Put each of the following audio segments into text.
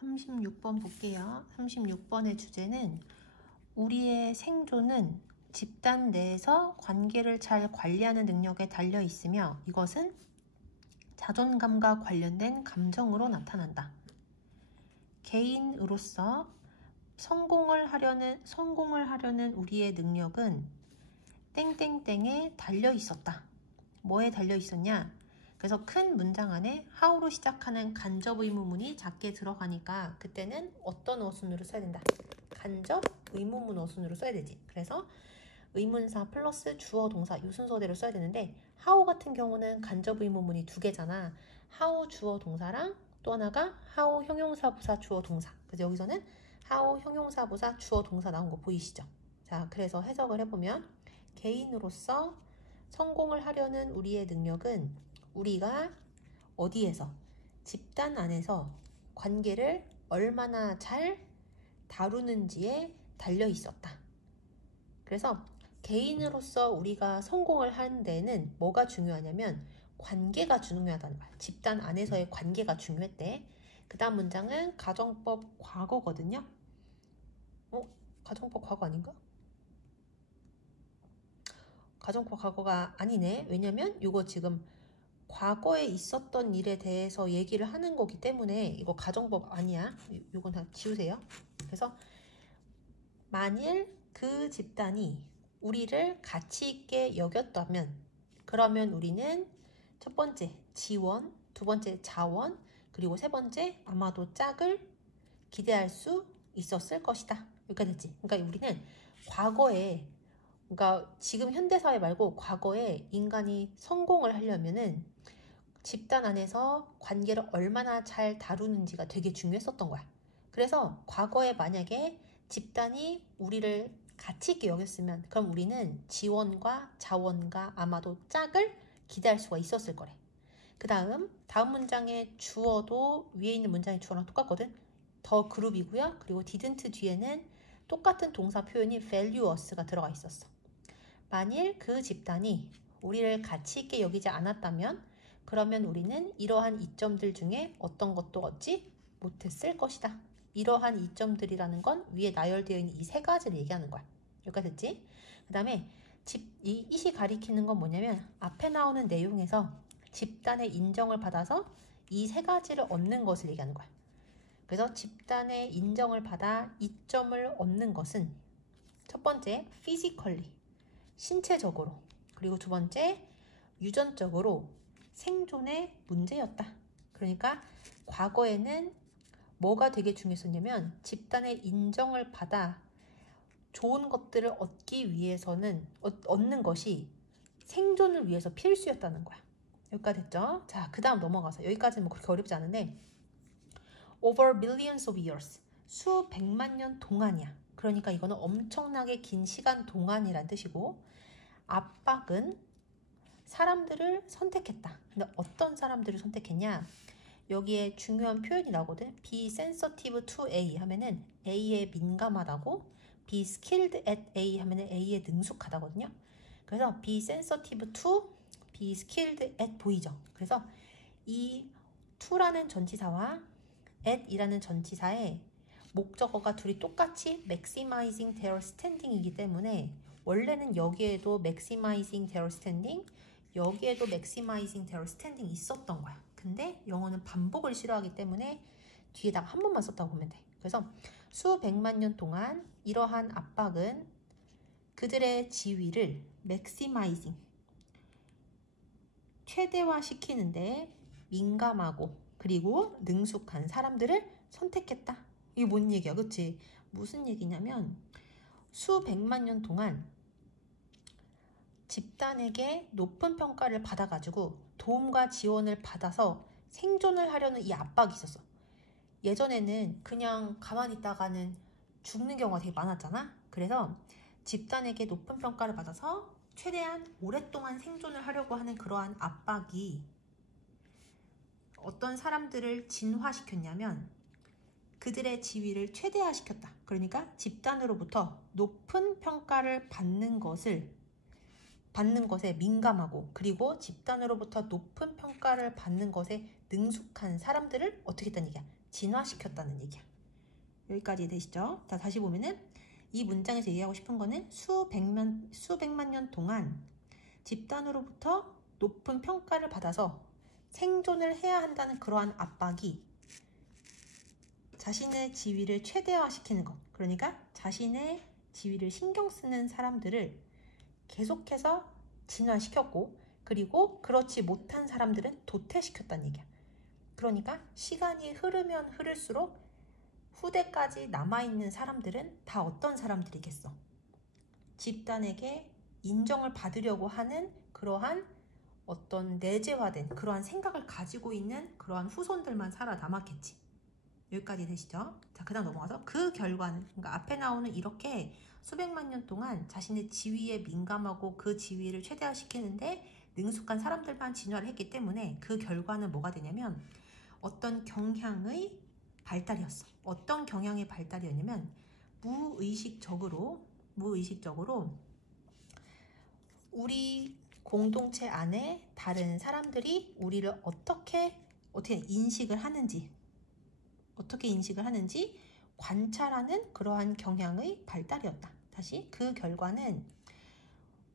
36번 볼게요. 36번의 주제는 우리의 생존은 집단 내에서 관계를 잘 관리하는 능력에 달려 있으며 이것은 자존감과 관련된 감정으로 나타난다. 개인으로서 성공을 하려는 우리의 능력은 땡땡땡에 달려 있었다. 뭐에 달려 있었냐? 그래서 큰 문장 안에 how로 시작하는 간접 의문문이 작게 들어가니까 그때는 어떤 어순으로 써야 된다? 간접 의문문 어순으로 써야 되지. 그래서 의문사 플러스 주어 동사 이 순서대로 써야 되는데 how 같은 경우는 간접 의문문이 두 개잖아. how 주어 동사랑 또 하나가 how 형용사 부사 주어 동사. 그래서 여기서는 how 형용사 부사 주어 동사 나온 거 보이시죠? 자, 그래서 해석을 해보면 개인으로서 성공을 하려는 우리의 능력은 우리가 어디에서? 집단 안에서 관계를 얼마나 잘 다루는지에 달려 있었다. 그래서 개인으로서 우리가 성공을 하는 데는 뭐가 중요하냐면 관계가 중요하다는 거야. 집단 안에서의 관계가 중요했대. 그 다음 문장은 가정법 과거거든요. 가정법 과거 아닌가? 가정법 과거가 아니네. 왜냐면 이거 지금 과거에 있었던 일에 대해서 얘기를 하는 거기 때문에 이거 가정법 아니야. 이건 다 지우세요. 그래서 만일 그 집단이 우리를 가치 있게 여겼다면 그러면 우리는 첫 번째 지원, 두 번째 자원, 그리고 세 번째 아마도 짝을 기대할 수 있었을 것이다. 여기까지 됐지. 그러니까 우리는 과거에 그러니까 지금 현대사회 말고 과거에 인간이 성공을 하려면은 집단 안에서 관계를 얼마나 잘 다루는지가 되게 중요했었던 거야. 그래서 과거에 만약에 집단이 우리를 가치 있게 여겼으면 그럼 우리는 지원과 자원과 아마도 짝을 기대할 수가 있었을 거래. 그 다음 문장의 주어도 위에 있는 문장의 주어랑 똑같거든. 더 그룹이고요. 그리고 didn't 뒤에는 똑같은 동사 표현이 value us가 들어가 있었어. 만일 그 집단이 우리를 가치 있게 여기지 않았다면 그러면 우리는 이러한 이점들 중에 어떤 것도 얻지 못했을 것이다. 이러한 이점들이라는 건 위에 나열되어 있는 이 세 가지를 얘기하는 거야. 여기까지 됐지? 그 다음에 이시 가리키는 건 뭐냐면 앞에 나오는 내용에서 집단의 인정을 받아서 이 세 가지를 얻는 것을 얘기하는 거야. 그래서 집단의 인정을 받아 이점을 얻는 것은 첫 번째, physically, 신체적으로, 그리고 두 번째, 유전적으로 생존의 문제였다. 그러니까 과거에는 뭐가 되게 중요했었냐면 집단의 인정을 받아 좋은 것들을 얻기 위해서는 얻는 것이 생존을 위해서 필수였다는 거야. 여기까지 됐죠? 자, 그 다음 넘어가서 여기까지는 뭐 그렇게 어렵지 않은데 over millions of years 수백만 년 동안이야. 그러니까 이거는 엄청나게 긴 시간 동안이란 뜻이고 압박은 사람들을 선택했다. 근데 어떤 사람들을 선택했냐? 여기에 중요한 표현이 나오거든. be sensitive to A 하면은 A에 민감하다고, be skilled at A 하면은 A에 능숙하다거든요. 그래서 be sensitive to, be skilled at 보이죠? 그래서 이 to라는 전치사와 at이라는 전치사의 목적어가 둘이 똑같이 maximizing their standing이기 때문에 원래는 여기에도 maximizing their standing, 여기에도 maximizing their standing 있었던 거야. 근데 영어는 반복을 싫어하기 때문에 뒤에다가 한 번만 썼다고 보면 돼. 그래서 수백만 년 동안 이러한 압박은 그들의 지위를 maximizing, 최대화시키는데 민감하고 그리고 능숙한 사람들을 선택했다. 이게 뭔 얘기야, 그치? 무슨 얘기냐면 수백만 년 동안 집단에게 높은 평가를 받아가지고 도움과 지원을 받아서 생존을 하려는 이 압박이 있었어. 예전에는 그냥 가만히 있다가는 죽는 경우가 되게 많았잖아. 그래서 집단에게 높은 평가를 받아서 최대한 오랫동안 생존을 하려고 하는 그러한 압박이 어떤 사람들을 진화시켰냐면 그들의 지위를 최대화시켰다. 그러니까 집단으로부터 높은 평가를 받는 것에 민감하고 그리고 집단으로부터 높은 평가를 받는 것에 능숙한 사람들을 어떻게 했다는 얘기야? 진화시켰다는 얘기야. 여기까지 되시죠? 자, 다시 보면은 이 문장에서 얘기하고 싶은 거는 수백만 년 동안 집단으로부터 높은 평가를 받아서 생존을 해야 한다는 그러한 압박이 자신의 지위를 최대화시키는 것. 그러니까 자신의 지위를 신경 쓰는 사람들을 계속해서 진화시켰고, 그리고 그렇지 못한 사람들은 도태시켰다는 얘기야. 그러니까 시간이 흐르면 흐를수록 후대까지 남아있는 사람들은 다 어떤 사람들이겠어? 집단에게 인정을 받으려고 하는 그러한 어떤 내재화된 그러한 생각을 가지고 있는 그러한 후손들만 살아남았겠지. 여기까지 되시죠? 자, 그 다음 넘어가서 그 결과는, 그러니까 앞에 나오는 이렇게 수백만 년 동안 자신의 지위에 민감하고 그 지위를 최대화시키는데 능숙한 사람들만 진화를 했기 때문에 그 결과는 뭐가 되냐면 어떤 경향의 발달이었어. 어떤 경향의 발달이었냐면 무의식적으로 우리 공동체 안에 다른 사람들이 우리를 어떻게 인식을 하는지 관찰하는 그러한 경향의 발달이었다. 다시 그 결과는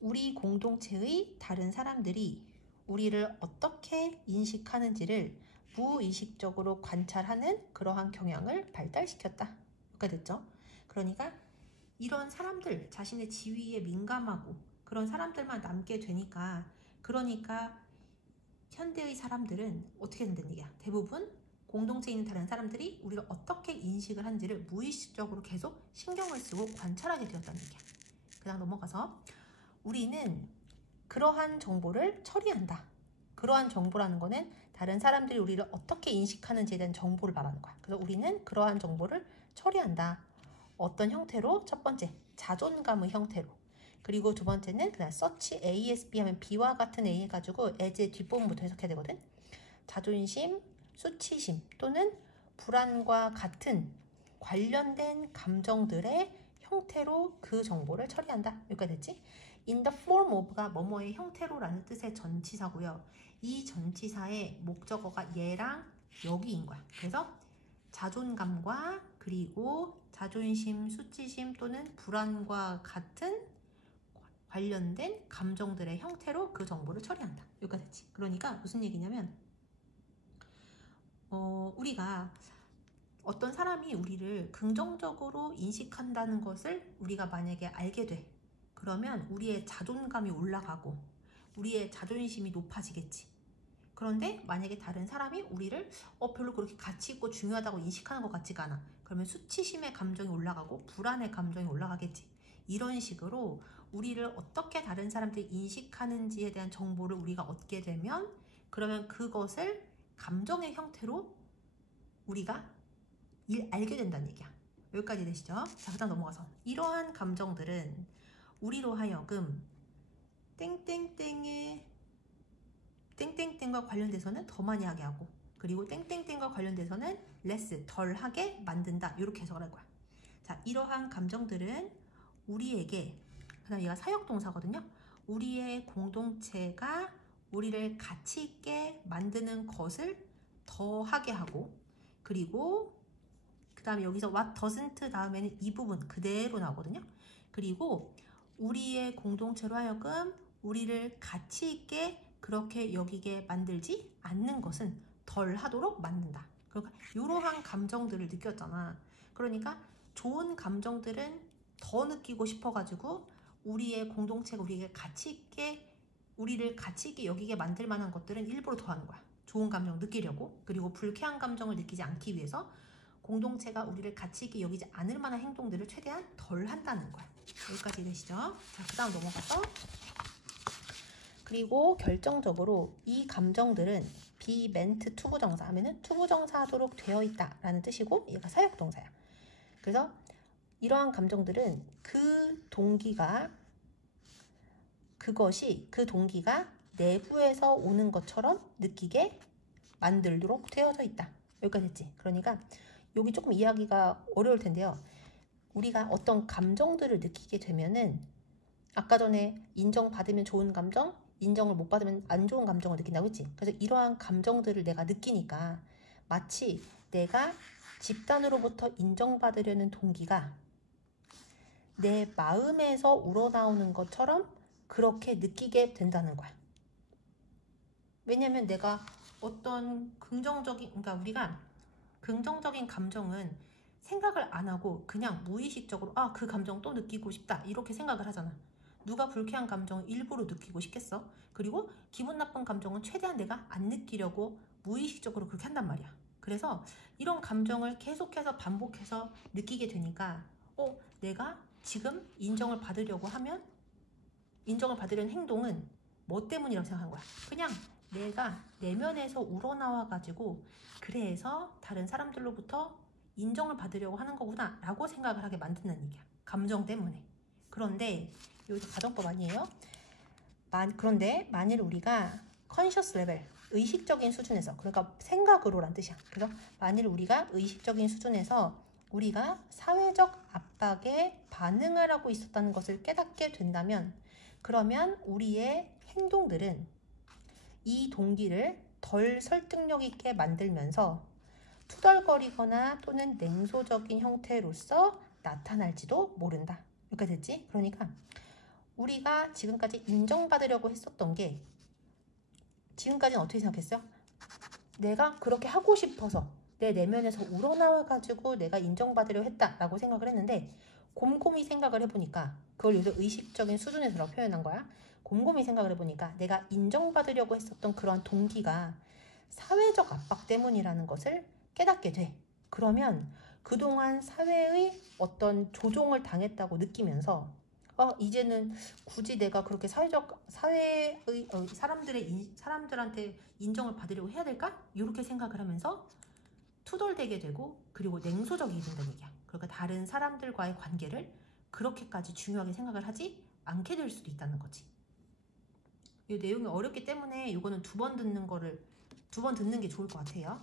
우리 공동체의 다른 사람들이 우리를 어떻게 인식하는지를 무의식적으로 관찰하는 그러한 경향을 발달시켰다. 가 됐죠? 그러니까 이런 사람들, 자신의 지위에 민감하고 그런 사람들만 남게 되니까, 그러니까 현대의 사람들은 어떻게 된다는 얘기야? 대부분 공동체에 있는 다른 사람들이 우리가 어떻게 인식을 하는지를 무의식적으로 계속 신경을 쓰고 관찰하게 되었다는 얘기야. 그 다음 넘어가서 우리는 그러한 정보를 처리한다. 그러한 정보라는 거는 다른 사람들이 우리를 어떻게 인식하는지에 대한 정보를 말하는 거야. 그래서 우리는 그러한 정보를 처리한다. 어떤 형태로? 첫 번째, 자존감의 형태로. 그리고 두 번째는 그냥 서치 ASB 하면 B와 같은 A 해가지고 as의 뒷부분부터 해석해야 되거든. 자존심, 수치심 또는 불안과 같은 관련된 감정들의 형태로 그 정보를 처리한다. 여기까지 됐지? In the form of가 뭐뭐의 형태로라는 뜻의 전치사고요. 이 전치사의 목적어가 얘랑 여기인 거야. 그래서 자존감과 그리고 자존심, 수치심 또는 불안과 같은 관련된 감정들의 형태로 그 정보를 처리한다. 여기까지 됐지? 그러니까 무슨 얘기냐면 우리가 어떤 사람이 우리를 긍정적으로 인식한다는 것을 우리가 만약에 알게 돼. 그러면 우리의 자존감이 올라가고 우리의 자존심이 높아지겠지. 그런데 만약에 다른 사람이 우리를 별로 그렇게 가치 있고 중요하다고 인식하는 것 같지가 않아. 그러면 수치심의 감정이 올라가고 불안의 감정이 올라가겠지. 이런 식으로 우리를 어떻게 다른 사람들이 인식하는지에 대한 정보를 우리가 얻게 되면, 그러면 그것을 감정의 형태로 우리가 알게 된다는 얘기야. 여기까지 되시죠? 자, 그 다음 넘어가서 이러한 감정들은 우리로 하여금 땡땡땡과 관련돼서는 더 많이 하게 하고, 그리고 땡땡땡과 관련돼서는 less, 덜 하게 만든다. 이렇게 해석을 할 거야. 자, 이러한 감정들은 우리에게, 그 다음 얘가 사역동사거든요. 우리의 공동체가 우리를 가치 있게 만드는 것을 더 하게 하고, 그리고 그 다음에 여기서 what doesn't 다음에는 이 부분 그대로 나오거든요. 그리고 우리의 공동체로 하여금 우리를 가치 있게 그렇게 여기게 만들지 않는 것은 덜 하도록 만든다. 그러니까 이러한 감정들을 느꼈잖아. 그러니까 좋은 감정들은 더 느끼고 싶어가지고 우리의 공동체가 우리를 가치 있게 여기게 만들 만한 것들은 일부러 더 하는 거야. 좋은 감정 느끼려고. 그리고 불쾌한 감정을 느끼지 않기 위해서 공동체가 우리를 가치 있게 여기지 않을 만한 행동들을 최대한 덜 한다는 거야. 여기까지 되시죠? 자, 그 다음 넘어가서 그리고 결정적으로 이 감정들은 be meant 투부정사 하면은 투부정사 하도록 되어 있다 라는 뜻이고, 얘가 사역동사야. 그래서 이러한 감정들은 그 동기가 내부에서 오는 것처럼 느끼게 만들도록 되어져 있다. 여기까지 됐지? 그러니까 여기 조금 이해하기가 어려울 텐데요. 우리가 어떤 감정들을 느끼게 되면은 아까 전에 인정받으면 좋은 감정, 인정을 못 받으면 안 좋은 감정을 느낀다고 했지. 그래서 이러한 감정들을 내가 느끼니까 마치 내가 집단으로부터 인정받으려는 동기가 내 마음에서 우러나오는 것처럼 그렇게 느끼게 된다는 거야. 왜냐면 내가 어떤 그러니까 우리가 긍정적인 감정은 생각을 안 하고 그냥 무의식적으로 그 감정 또 느끼고 싶다 이렇게 생각을 하잖아. 누가 불쾌한 감정을 일부러 느끼고 싶겠어? 그리고 기분 나쁜 감정은 최대한 내가 안 느끼려고 무의식적으로 그렇게 한단 말이야. 그래서 이런 감정을 계속해서 반복해서 느끼게 되니까 내가 지금 인정을 받으려고 하면 인정을 받으려는 행동은 뭐 때문이라고 생각한 거야. 그냥 내가 내면에서 우러나와 가지고 그래서 다른 사람들로부터 인정을 받으려고 하는 거구나 라고 생각을 하게 만드는 얘기야. 감정 때문에. 그런데 여기서 가정법 아니에요? 그런데 만일 우리가 컨셔스 레벨, 의식적인 수준에서, 그러니까 생각으로란 뜻이야. 그래서 만일 우리가 의식적인 수준에서 우리가 사회적 압박에 반응을 하고 있었다는 것을 깨닫게 된다면 그러면 우리의 행동들은 이 동기를 덜 설득력 있게 만들면서 투덜거리거나 또는 냉소적인 형태로서 나타날지도 모른다. 여기까지 됐지? 그러니까 우리가 지금까지 인정받으려고 했었던 게 지금까지는 어떻게 생각했어요? 내가 그렇게 하고 싶어서 내 내면에서 우러나와가지고 내가 인정받으려 했다라고 생각을 했는데 곰곰이 생각을 해보니까 그걸 여기서 의식적인 수준에서 표현한 거야. 곰곰이 생각을 해보니까 내가 인정받으려고 했었던 그런 동기가 사회적 압박 때문이라는 것을 깨닫게 돼. 그러면 그동안 사회의 어떤 조종을 당했다고 느끼면서 이제는 굳이 내가 그렇게 사회의 사람들한테 인정을 받으려고 해야 될까? 이렇게 생각을 하면서 투덜대게 되고 그리고 냉소적이게 된다는 얘기야. 그러니까 다른 사람들과의 관계를 그렇게까지 중요하게 생각을 하지 않게 될 수도 있다는 거지. 이 내용이 어렵기 때문에 이거는 두 번 듣는 게 좋을 것 같아요.